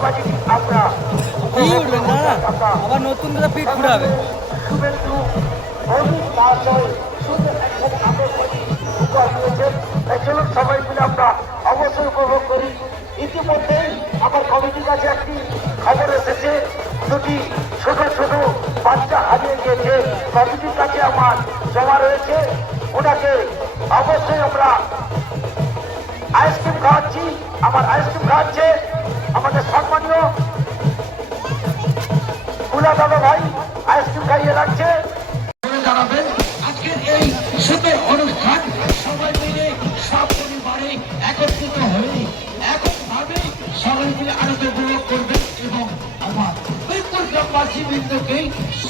আতশবাজি আমরা আবার নতুন করে পিঠ ঘুরাবে। শুভেন্দু অমিত দাস সুন্দর একজন আতশবাজি উপহার দিয়েছেন। চলুন সবাই মিলে আমরা অবশ্যই উপভোগ করি। ইতিমধ্যেই আমার কমিটির কাছে একটি খবর এসেছে, দুটি ছোট ছোট বাচ্চা হারিয়ে গিয়েছে। কমিটির কাছে আমার জমা রয়েছে, ওনাকে অবশ্যই আমরা আইসক্রিম খাওয়াচ্ছি। আমার আইসক্রিম খাওয়াচ্ছে আমাদের সম্মানীয় কুলা দাদা ভাই, আইসক্রিম খাইয়ে রাখছে। জানাবেন আজকের এই সুন্দর অনুষ্ঠান সবাই মিলে সব পরিবারে একত্রিত হয়ে এককভাবে সবাই মিলে আনন্দ উপভোগ করবেন এবং আমার বিপুল গ্রামবাসী বৃন্দকেই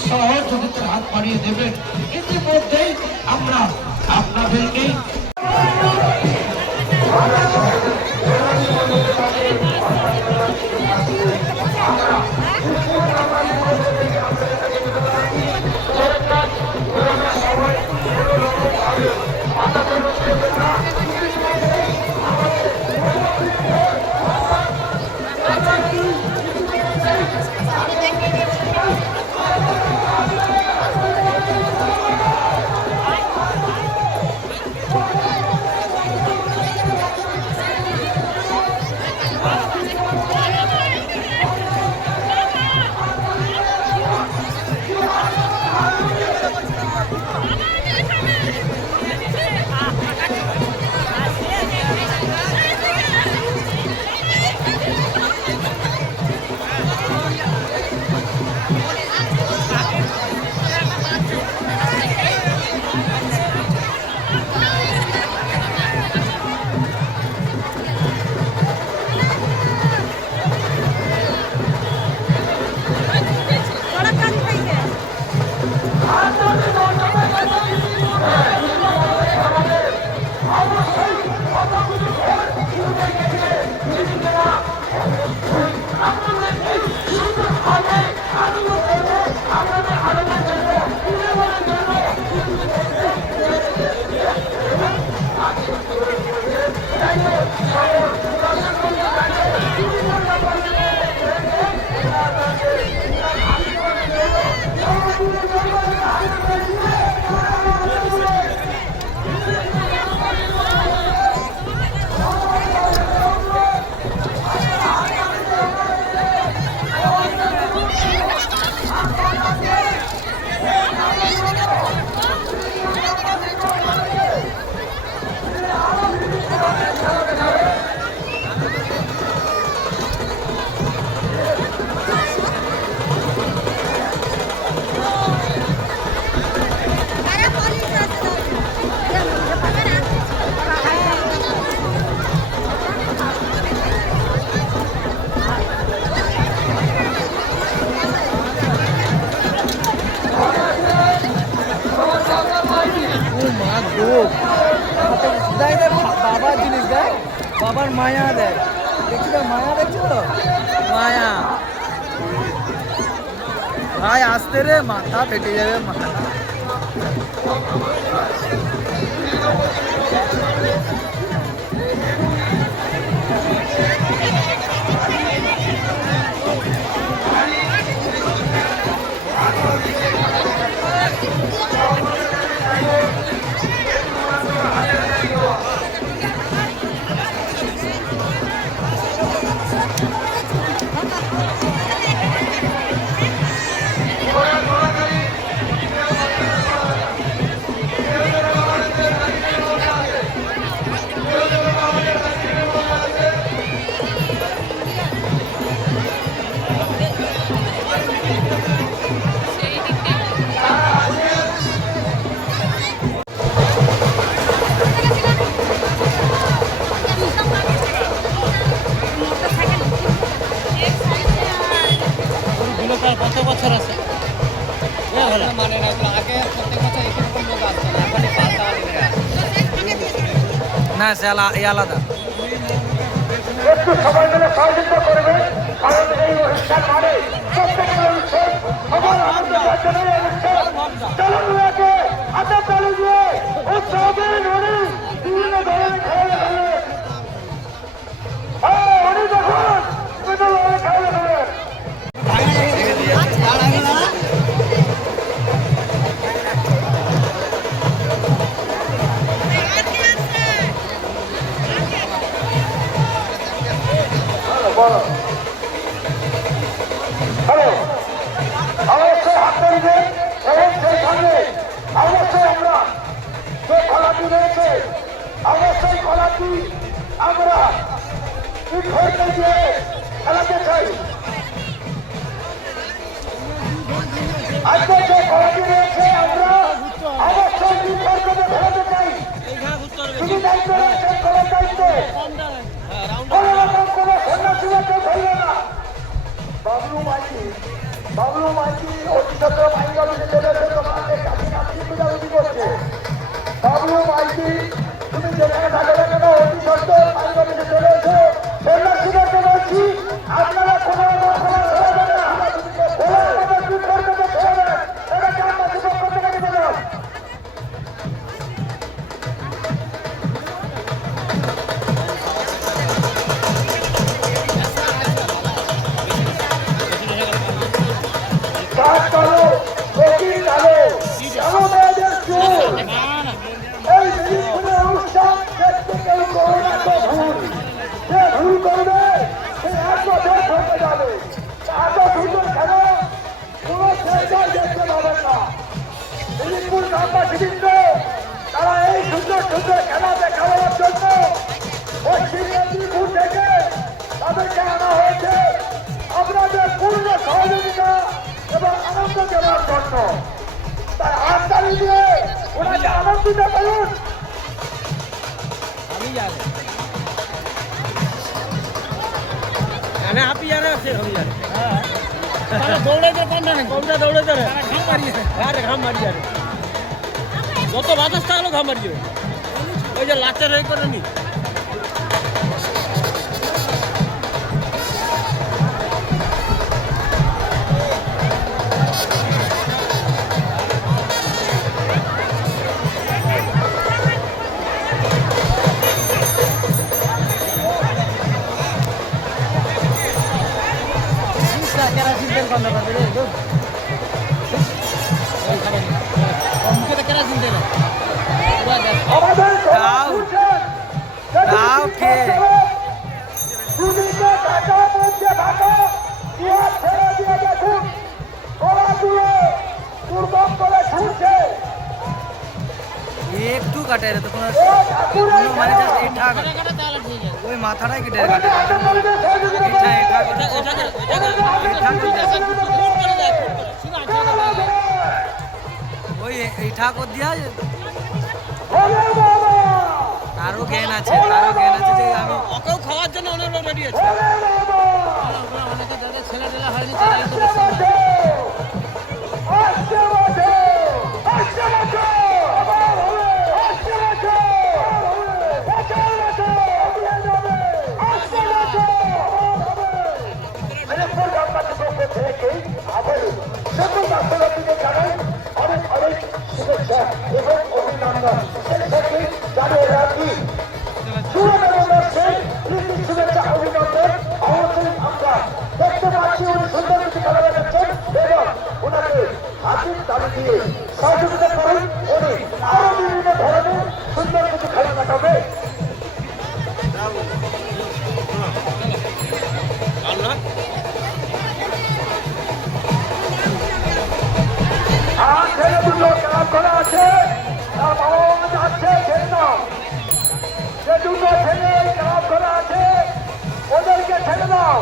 সহযোগিতার হাত বাড়িয়ে দেবেন। ইতিমধ্যেই আমরা আপনাদেরকে বাবার জিনিস দেয়, বাবার মায়া দেয়। দেখছি তো মায়া, দেখছো তো মায়া। ভাই আসতে রে, মাথা ফেটে যাবে মাথা। কত বছর আছে মানে না, আগে প্রত্যেক বছর একই রকম লোক আসতো না, এখন না, সে আলাদা। একটু সবাই মিলে সহযোগিতা করবে, কারণ এই অনুষ্ঠান মানে প্রত্যেকের অনুষ্ঠান, সবার আনন্দ জানাই অনুষ্ঠান। চালুকে হাতে তালি দিয়ে উৎসবের ধরে বিভিন্ন ধরনের খেলা খেলে, অনেক দেখুন বিভিন্ন ধরনের খেলা বলো হ্যালো অবশ্যই হাত ধরবে এবং সেই সঙ্গে অবশ্যই আমরা যে কলাটি রয়েছে অবশ্যই কলাটি আমরা ধরতে দিয়ে খেলাতে চাই। আজকে যে কলাটি রয়েছে আমরা অবশ্যই ধরতে খেলাতে চাই। তুমি দায়িত্ব রয়েছে কলার দায়িত্ব কোনো রকম কোনো সন্ন্যাসীকে ধরবে না। বাবলু মাইতি অতিশত বাইরে চলেছে তোমাকে কাছে কাছে পূজাবুজি করছে। বাবলু মাইতি তুমি যেখানে থাকবে না কেন অতিশত বাইরে চলেছে সন্ন্যাসীদেরকে বলছি আপনারা কোনো রকম খেলাবেন না। এটাকে আমরা যুবক করতে গেলে দিলাম। তারা এই সুন্দর সুন্দর খেলা দেখানোর জন্য পশ্চিম মেদিনীপুর থেকে তাদেরকে আনা হয়েছে আপনাদের পূর্ণ সহযোগিতা এবং আনন্দ দেওয়ার জন্য। তাই হাততালি দিয়ে ওনাকে আনন্দিত করুন। আমি জানি আপনি জানেন আমি জানি দৌড়াইতে কোনটা নেই কোনটা দৌড়াইতে ঘাম মারিয়ে ঘাম মারিয়ে যত বাতাস থাকলো ঘাম মারিয়ে ওই যে লাচের এই করে নি একটু কাটে রে তো কোনো মানে জাস্ট এটা ওই মাথাটাই কেটে কাটে ওই এই ঠাকুর দিয়া তারও জ্ঞান আছে যে আমি ওকেও খাওয়ার জন্য অনেক লোক রেডি আছে অনেকে যাদের ছেলে টেলা হয়নি তারাই তো অনেক অনেক শুভেচ্ছা এবং অভিনন্দন জানিয়ে রাখি শুভেচ্ছা অভিনন্দন অবশ্যই আমরা দেখতে পাচ্ছি উনি সুন্দর কিছু খেলা দেখাচ্ছেন এবং ওনাকে হাতির দাবি দিয়ে সহযোগিতা করুন উনি আরো বিভিন্ন ধরনের সুন্দর কিছু খেলা দেখাবে। আর ছেলে দুটো খেলা করা আছে তার বাবা মা যাচ্ছে ছেড়ে দাও। যে দুটো ছেলে খেলা করা আছে ওদেরকে ছেড়ে দাও।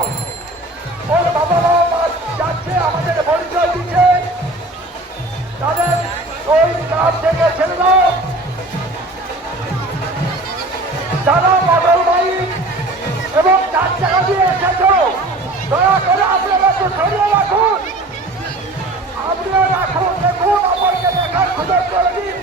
ওর বাবা মা যাচ্ছে আমাদের পরিচয় দিচ্ছে তাদের ওই ক্লাব থেকে ছেড়ে দাও। যারা মডেল বাইক এবং 4 টাকা দিয়ে এসেছ দয়া করে আপনারা একটু সরিয়ে রাখুন। আপনিও রাখুন দেখুন আমাকে দেখার সুযোগ করে দিন।